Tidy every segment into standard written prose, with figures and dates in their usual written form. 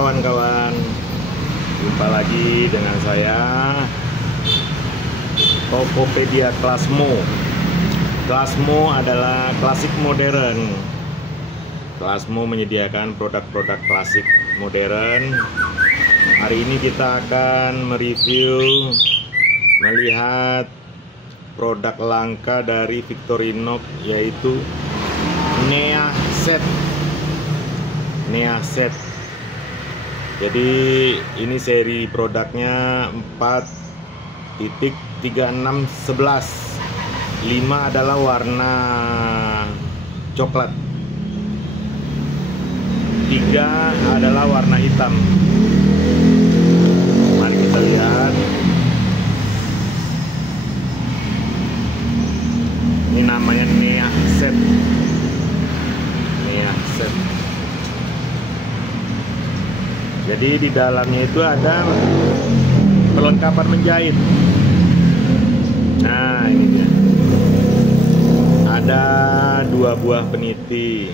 kawan-kawan, jumpa lagi dengan saya Tokopedia Klasmo. Klasmo adalah klasik modern. Klasmo menyediakan produk-produk klasik modern. Hari ini kita akan melihat produk langka dari Victorinox, yaitu Nea Set. Jadi ini seri produknya 4.3611. 5 adalah warna coklat, 3 adalah warna hitam. Mari kita lihat. Ini namanya Nea Set. Jadi di dalamnya itu ada perlengkapan menjahit. Nah, ini dia. Ada 2 buah peniti.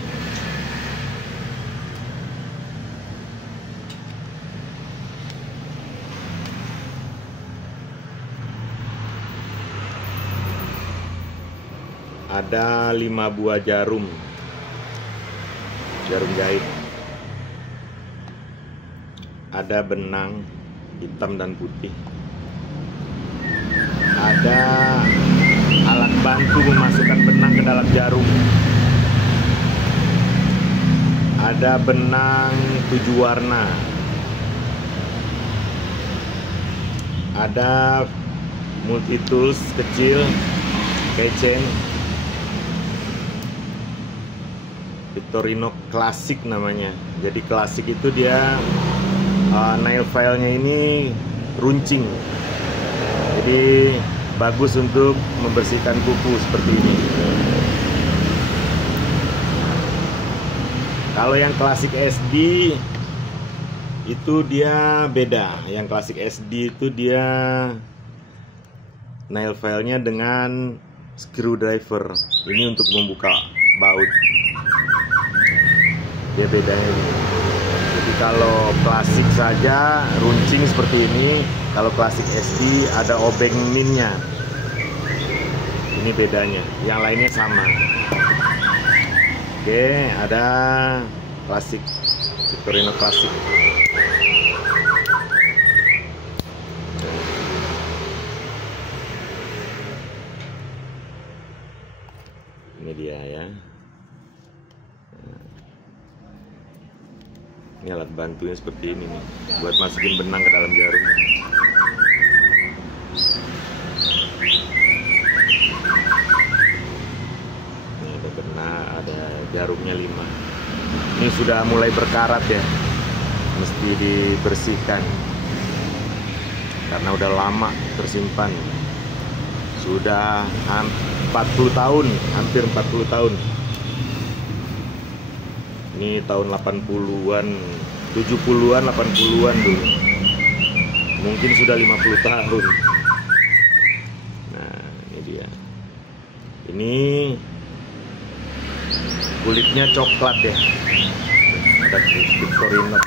Ada 5 buah jarum jahit. Ada benang hitam dan putih. Ada alat bantu memasukkan benang ke dalam jarum. Ada benang 7 warna. Ada multi tools kecil, keychain. Victorinox klasik namanya. Jadi klasik itu dia nail filenya ini runcing. Jadi bagus untuk membersihkan kuku seperti ini. Kalau yang klasik SD itu dia beda. Yang klasik SD itu dia nail filenya dengan screwdriver. Ini untuk membuka baut. Dia bedanya ini. Jadi kalau klasik saja runcing seperti ini. Kalau klasik SD ada obeng minnya. Ini bedanya. Yang lainnya sama. Oke, ada klasik Victorinox klasik. Ini dia ya. Ini alat bantunya seperti ini nih, buat masukin benang ke dalam jarum. Ini ada benang, ada jarumnya 5. Ini sudah mulai berkarat ya, mesti dibersihkan karena udah lama tersimpan. Sudah 40 tahun, hampir 40 tahun. Ini tahun 80-an, 70-an, 80-an dulu. Mungkin sudah 50 tahun. Nah, ini dia. Ini kulitnya coklat ya. Ada Victorinox.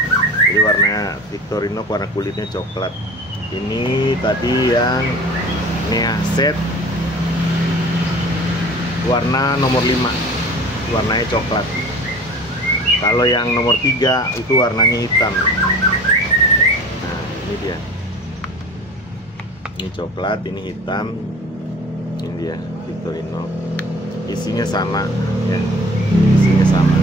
Jadi warna Victorinox, warna kulitnya coklat. Ini tadi yang Nea Set warna nomor 5. Warnanya coklat. Kalau yang nomor 3 itu warnanya hitam. Nah, ini dia. Ini coklat, ini hitam. Ini dia Victorinox. Isinya sama ya. Isinya sama.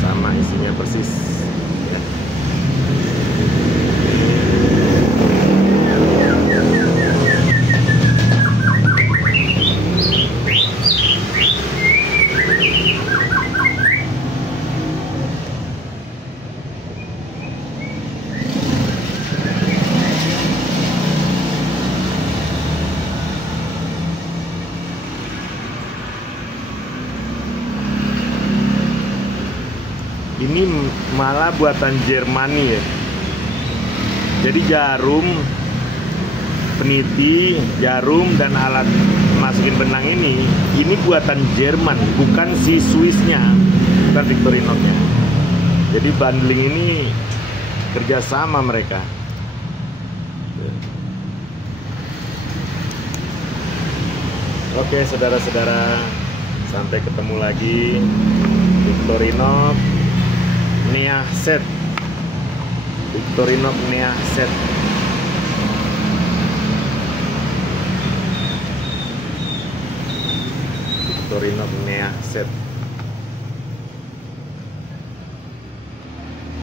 Sama isinya persis ya. Ini malah buatan Jermani ya. Jadi jarum, peniti, jarum dan alat masukin benang ini buatan Jerman, bukan si Swissnya, bukan Victorinox-nya. Jadi bundling ini kerjasama mereka. Oke saudara-saudara, sampai ketemu lagi. Victorinox Nea Set, Victorinox Nea Set. Victorinox Nea Set.